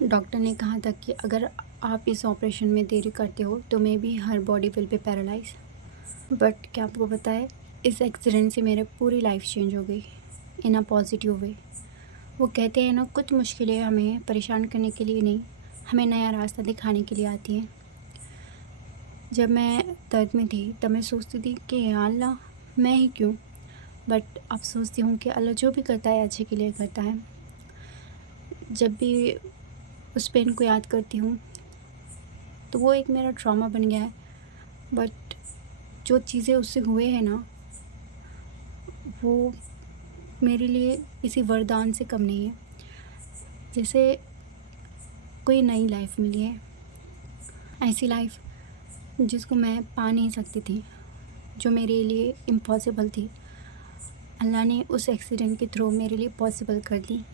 Doctor ने कहा था कि अगर आप इस ऑपरेशन में देरी करते हो तो may be her body will be paralyse. But क्या आपको पता है, इस एक्सीडेंट से मेरी पूरी लाइफ चेंज हो गई इन अ पॉजिटिव वे। वो कहते हैं ना, कुछ मुश्किलें हमें परेशान करने के लिए नहीं, हमें नया रास्ता दिखाने के लिए आती हैं। जब मैं दर्द में थी तब मैं सोचती थी कि या अल्लाह, मैं ही क्यों। बट अब सोचती हूँ कि अल्लाह जो भी करता है अच्छे के लिए करता है। जब भी उस पेन को याद करती हूँ तो वो एक मेरा ट्रॉमा बन गया है। बट जो चीज़ें उससे हुए हैं ना, वो मेरे लिए किसी वरदान से कम नहीं है। जैसे कोई नई लाइफ मिली है, ऐसी लाइफ जिसको मैं पा नहीं सकती थी, जो मेरे लिए इम्पॉसिबल थी। अल्लाह ने उस एक्सीडेंट के थ्रू मेरे लिए पॉसिबल कर दी।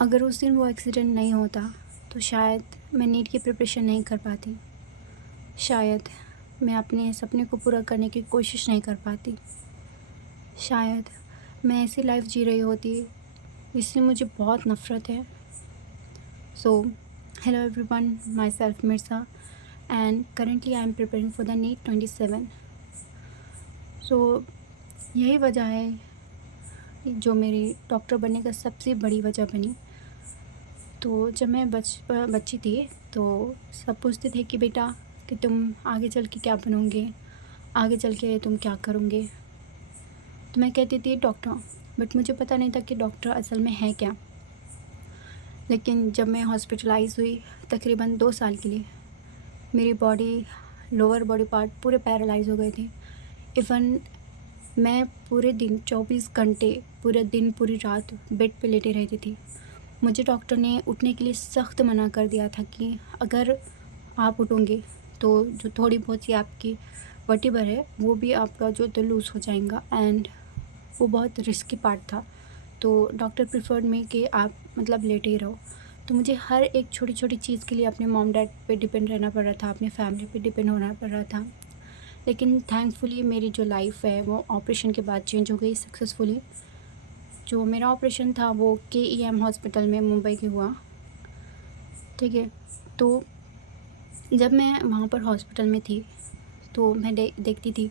अगर उस दिन वो एक्सीडेंट नहीं होता तो शायद मैं नीट की प्रिपरेशन नहीं कर पाती, शायद मैं अपने सपने को पूरा करने की कोशिश नहीं कर पाती, शायद मैं ऐसी लाइफ जी रही होती जिससे मुझे बहुत नफ़रत है। So hello everyone, myself Mirza and currently I am preparing for the NEET 27। So यही वजह है जो मेरी डॉक्टर बनने का सबसे बड़ी वजह बनी। तो जब मैं बच्ची थी तो सब पूछते थे कि बेटा, कि तुम आगे चल के क्या बनोगे, आगे चल के तुम क्या करोगे। तो मैं कहती थी डॉक्टर, बट मुझे पता नहीं था कि डॉक्टर असल में है क्या। लेकिन जब मैं हॉस्पिटलाइज़ हुई तकरीबन 2 साल के लिए, मेरी बॉडी, लोअर बॉडी पार्ट पूरे पैरालाइज़ हो गए थे। इवन मैं पूरे दिन 24 घंटे, पूरे दिन पूरी रात बेड पे लेटे रहती थी। मुझे डॉक्टर ने उठने के लिए सख्त मना कर दिया था कि अगर आप उठोगे तो जो थोड़ी बहुत सी आपकी वर्टिबर है वो भी आपका जो तो लूज़ हो जाएगा, एंड वो बहुत रिस्की पार्ट था। तो डॉक्टर प्रेफर्ड में कि आप मतलब लेटे ही रहो। तो मुझे हर एक छोटी छोटी चीज़ के लिए अपने मॉम डैड पे डिपेंड रहना पड़ रहा था, अपने फैमिली पे डिपेंड होना पड़ रहा था। लेकिन थैंकफुली मेरी जो लाइफ है वो ऑपरेशन के बाद चेंज हो गई सक्सेसफुली। जो मेरा ऑपरेशन था वो KEM हॉस्पिटल में मुंबई के हुआ, ठीक है। तो जब मैं वहाँ पर हॉस्पिटल में थी तो मैं देखती थी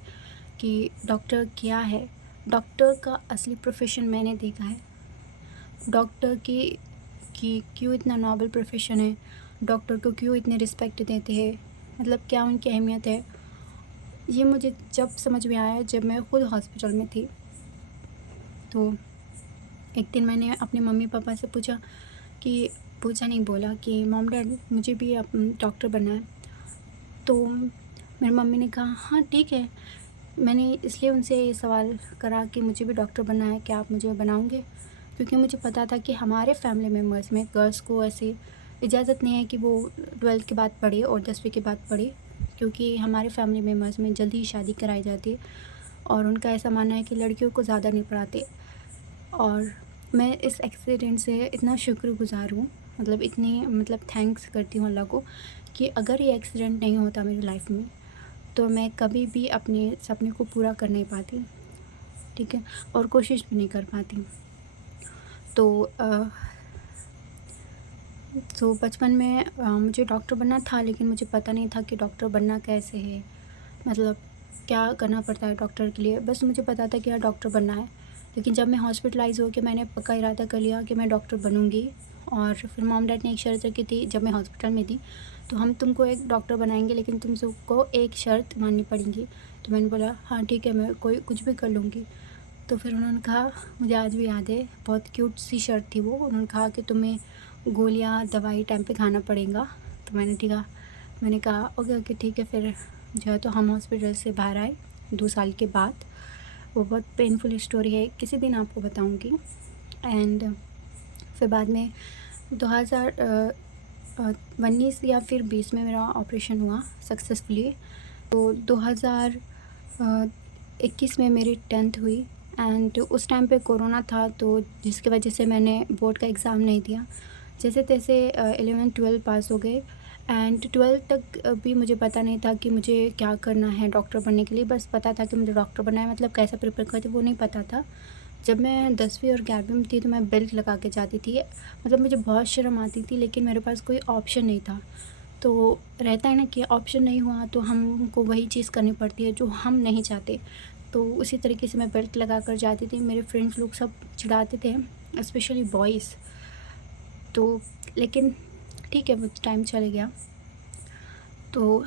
कि डॉक्टर क्या है, डॉक्टर का असली प्रोफेशन मैंने देखा है। डॉक्टर की कि क्यों इतना नोबल प्रोफेशन है, डॉक्टर को क्यों इतने रिस्पेक्ट देते हैं, मतलब क्या उनकी अहमियत है, ये मुझे जब समझ में आया जब मैं खुद हॉस्पिटल में थी। तो एक दिन मैंने अपने मम्मी पापा से पूछा कि पूछा नहीं, बोला कि मॉम डैड मुझे भी अब डॉक्टर बनना है। तो मेरी मम्मी ने कहा हाँ ठीक है। मैंने इसलिए उनसे ये सवाल करा कि मुझे भी डॉक्टर बनना है, क्या आप मुझे बनाओगे, क्योंकि मुझे पता था कि हमारे फैमिली मेम्बर्स में गर्ल्स को ऐसे इजाज़त नहीं है कि वो 12th के बाद पढ़े और 10वीं के बाद पढ़े, क्योंकि हमारे फैमिली मेम्बर्स में जल्दी ही शादी कराई जाती है और उनका ऐसा मानना है कि लड़कियों को ज़्यादा नहीं पढ़ाते। और मैं इस एक्सीडेंट से इतना शुक्रगुज़ार हूँ, मतलब इतनी मतलब थैंक्स करती हूँ अल्लाह को कि अगर ये एक्सीडेंट नहीं होता मेरी लाइफ में तो मैं कभी भी अपने सपने को पूरा कर नहीं पाती, ठीक है, और कोशिश भी नहीं कर पाती। तो बचपन में मुझे डॉक्टर बनना था, लेकिन मुझे पता नहीं था कि डॉक्टर बनना कैसे है, मतलब क्या करना पड़ता है डॉक्टर के लिए। बस मुझे पता था कि हाँ डॉक्टर बनना है। लेकिन जब मैं हॉस्पिटलाइज़ हो के मैंने पक्का इरादा कर लिया कि मैं डॉक्टर बनूँगी। और फिर मॉम डैड ने एक शर्त रखी थी जब मैं हॉस्पिटल में थी, तो हम तुमको एक डॉक्टर बनाएंगे लेकिन तुम सबको एक शर्त माननी पड़ेगी। तो मैंने बोला हाँ ठीक है, मैं कोई कुछ भी कर लूँगी। तो फिर उन्होंने कहा, मुझे आज भी याद है, बहुत क्यूट सी शर्ट थी वो, उन्होंने कहा कि तुम्हें गोलियाँ दवाई टाइम पे खाना पड़ेगा। तो मैंने कहा ओके ओके ठीक है। फिर जो है तो हम हॉस्पिटल से बाहर आए 2 साल के बाद। वो बहुत पेनफुल स्टोरी है, किसी दिन आपको बताऊंगी। एंड फिर बाद में 2019 या फिर 20 में मेरा ऑपरेशन हुआ सक्सेसफुली। तो 2021 में मेरी 10th हुई एंड उस टाइम पे कोरोना था, तो जिसकी वजह से मैंने बोर्ड का एग्ज़ाम नहीं दिया। जैसे तैसे 11-12 पास हो गए एंड 12 तक भी मुझे पता नहीं था कि मुझे क्या करना है डॉक्टर बनने के लिए। बस पता था कि मुझे डॉक्टर बनना है, मतलब कैसे प्रिपेयर करते वो नहीं पता था। जब मैं 10वीं और 11वीं में थी तो मैं बेल्ट लगा के जाती थी। मतलब मुझे बहुत शर्म आती थी, लेकिन मेरे पास कोई ऑप्शन नहीं था। तो रहता है ना कि ऑप्शन नहीं हुआ तो हमको वही चीज़ करनी पड़ती है जो हम नहीं चाहते। तो उसी तरीके से मैं बेल्ट लगा कर जाती थी। मेरे फ्रेंड्स लोग सब चिढ़ाते थे, स्पेशली बॉयज़। तो लेकिन ठीक है, वो टाइम चले गया। तो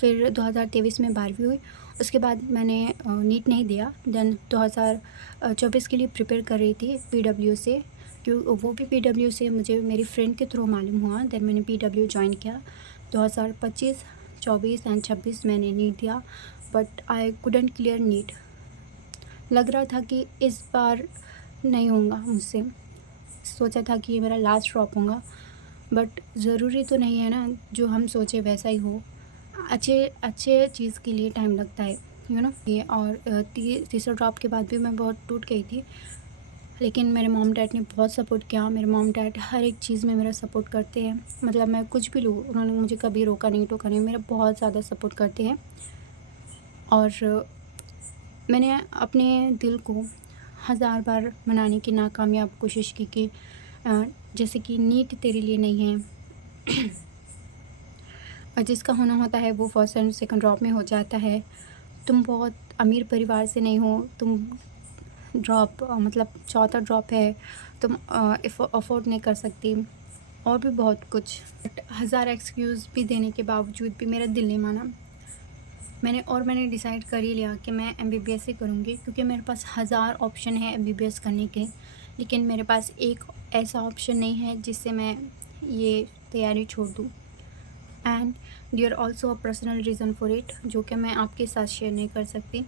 फिर 2023 में 12वीं हुई। उसके बाद मैंने नीट नहीं दिया। देन 2024 के लिए प्रिपेयर कर रही थी पीडब्ल्यू से, वो भी पीडब्ल्यू से मुझे मेरी फ्रेंड के थ्रू मालूम हुआ। देन मैंने पीडब्ल्यू जॉइन किया। 2025, 24 एंड 26 मैंने नीट दिया, but I couldn't clear NEET. लग रहा था कि इस बार नहीं होगा मुझसे। सोचा था कि ये मेरा लास्ट ड्रॉप होगा, बट ज़रूरी तो नहीं है ना जो हम सोचे वैसा ही हो। अच्छे चीज़ के लिए टाइम लगता है, यू नो। ये और तीसरा ड्रॉप के बाद भी मैं बहुत टूट गई थी, लेकिन मेरे मॉम डैड ने बहुत सपोर्ट किया। मेरे मॉम डैड हर एक चीज़ में मेरा सपोर्ट करते हैं। मतलब मैं कुछ भी लूँ, उन्होंने मुझे कभी रोका नहीं टोका नहीं, मेरा बहुत ज़्यादा सपोर्ट करते हैं। और मैंने अपने दिल को 1000 बार मनाने की नाकामयाब कोशिश की कि जैसे कि नीट तेरे लिए नहीं है। और जिसका होना होता है वो फर्स्ट एंड सेकंड ड्रॉप में हो जाता है। तुम बहुत अमीर परिवार से नहीं हो, तुम ड्रॉप मतलब चौथा ड्रॉप है, तुम अफोर्ड नहीं कर सकती, और भी बहुत कुछ। बट 1000 एक्सक्यूज़ भी देने के बावजूद भी मेरा दिल नहीं माना। मैंने डिसाइड कर ही लिया कि मैं MBBS ही करूँगी, क्योंकि मेरे पास 1000 ऑप्शन है MBBS करने के, लेकिन मेरे पास एक ऐसा ऑप्शन नहीं है जिससे मैं ये तैयारी छोड़ दूँ। And there also a personal reason for it, जो कि मैं आपके साथ शेयर नहीं कर सकती।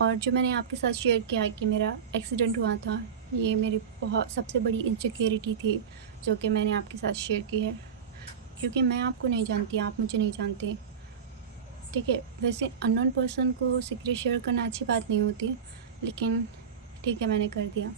और जो मैंने आपके साथ शेयर किया कि मेरा एक्सीडेंट हुआ था, ये मेरी बहुत सबसे बड़ी इनसिक्योरिटी थी जो कि मैंने आपके साथ शेयर की है, क्योंकि मैं आपको नहीं जानती, आप मुझे नहीं जानते, ठीक है। वैसे अननोन पर्सन को सीक्रेट शेयर करना अच्छी बात नहीं होती, लेकिन ठीक है, मैंने कर दिया।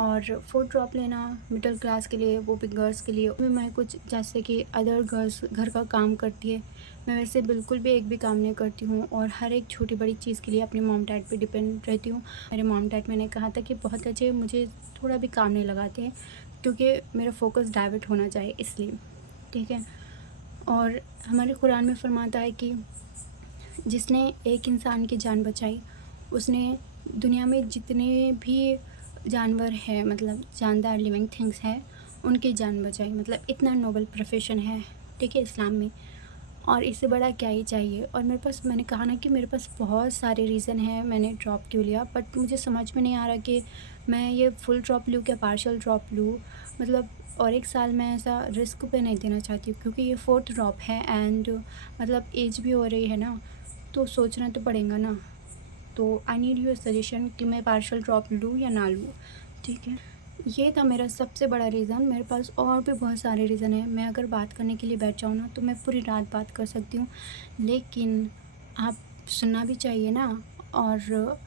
और फूड ड्रॉप लेना मिडिल क्लास के लिए, वो भी गर्ल्स के लिए, मैं कुछ जैसे कि अदर गर्ल्स घर का काम करती है, मैं वैसे बिल्कुल भी एक भी काम नहीं करती हूँ, और हर एक छोटी बड़ी चीज़ के लिए अपने मॉम डैड पे डिपेंड रहती हूँ। मेरे मॉम डैड, मैंने कहा था कि बहुत अच्छे, मुझे थोड़ा भी काम नहीं लगाते हैं, क्योंकि मेरा फोकस डाइवर्ट होना चाहिए इसलिए, ठीक है। और हमारे कुरान में फरमाता है कि जिसने एक इंसान की जान बचाई, उसने दुनिया में जितने भी जानवर हैं, मतलब जानदार लिविंग थिंग्स हैं, उनकी जान बचाई। मतलब इतना नोबल प्रोफेशन है, ठीक है, इस्लाम में, और इससे बड़ा क्या ही चाहिए। और मेरे पास, मैंने कहा ना कि मेरे पास बहुत सारे रीज़न हैं मैंने ड्रॉप क्यों लिया, बट मुझे समझ में नहीं आ रहा कि मैं ये फुल ड्रॉप लूँ क्या पार्शियल ड्रॉप लूँ। मतलब और एक साल मैं ऐसा रिस्क पे नहीं देना चाहती हूँ, क्योंकि ये 4th ड्रॉप है एंड मतलब एज भी हो रही है ना, तो सोचना तो पड़ेगा ना। तो आई नीड योर सजेशन कि मैं पार्शियल ड्रॉप लूँ या ना लूँ, ठीक है। ये था मेरा सबसे बड़ा रीज़न। मेरे पास और भी बहुत सारे रीज़न हैं, मैं अगर बात करने के लिए बैठ जाऊँ ना तो मैं पूरी रात बात कर सकती हूँ, लेकिन आप सुनना भी चाहिए ना। और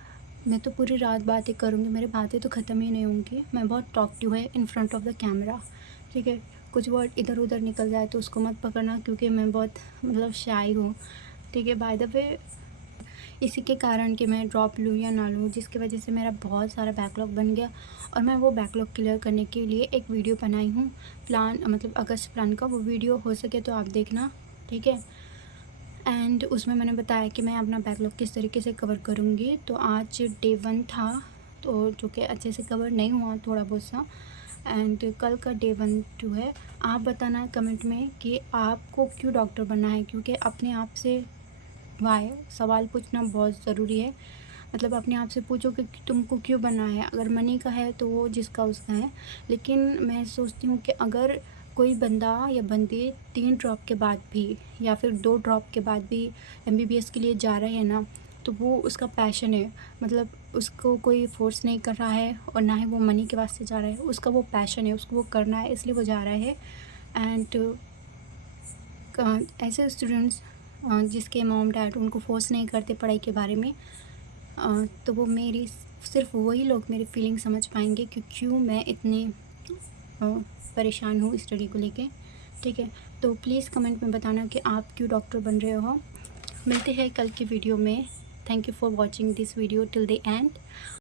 मैं तो पूरी रात बातें करूँगी, मेरी बातें तो ख़त्म ही नहीं होंगी। मैं बहुत टॉकटिव है in front of the camera, ठीक है। कुछ वर्ड इधर उधर निकल जाए तो उसको मत पकड़ना, क्योंकि मैं बहुत मतलब शाय हूँ, ठीक है। बाय द वे, इसी के कारण कि मैं ड्रॉप लूँ या ना लूँ, जिसकी वजह से मेरा बहुत सारा बैकलॉग बन गया, और मैं वो बैकलॉग क्लियर करने के लिए एक वीडियो बनाई हूँ, प्लान मतलब अगस्त प्लान का। वो वीडियो हो सके तो आप देखना, ठीक है। एंड उसमें मैंने बताया कि मैं अपना बैकलॉग किस तरीके से कवर करूँगी। तो आज डे 1 था, तो जो कि अच्छे से कवर नहीं हुआ, थोड़ा बहुत सा। एंड कल का डे 1, 2 है। आप बताना कमेंट में कि आपको क्यों डॉक्टर बनना है, क्योंकि अपने आप से वाई सवाल पूछना बहुत ज़रूरी है। मतलब अपने आप से पूछो कि तुमको क्यों बनना है। अगर मनी का है तो वो जिसका उसका है, लेकिन मैं सोचती हूँ कि अगर कोई बंदा या बंदी 3 ड्रॉप के बाद भी या फिर 2 ड्रॉप के बाद भी MBBS के लिए जा रहे हैं ना, तो वो उसका पैशन है। मतलब उसको कोई फोर्स नहीं कर रहा है, और ना ही वो मनी के वास्ते जा रहा है, उसका वो पैशन है, उसको वो करना है, इसलिए वो जा रहा है। एंड ऐसे स्टूडेंट्स जिसके मॉम डैड उनको फोर्स नहीं करते पढ़ाई के बारे में, तो वो मेरी सिर्फ वही लोग मेरी फीलिंग समझ पाएंगे कि क्यों मैं इतनी परेशान हूँ स्टडी को लेके, ठीक है। तो प्लीज़ कमेंट में बताना कि आप क्यों डॉक्टर बन रहे हो। मिलते हैं कल की वीडियो में। Thank you for watching this video till the end.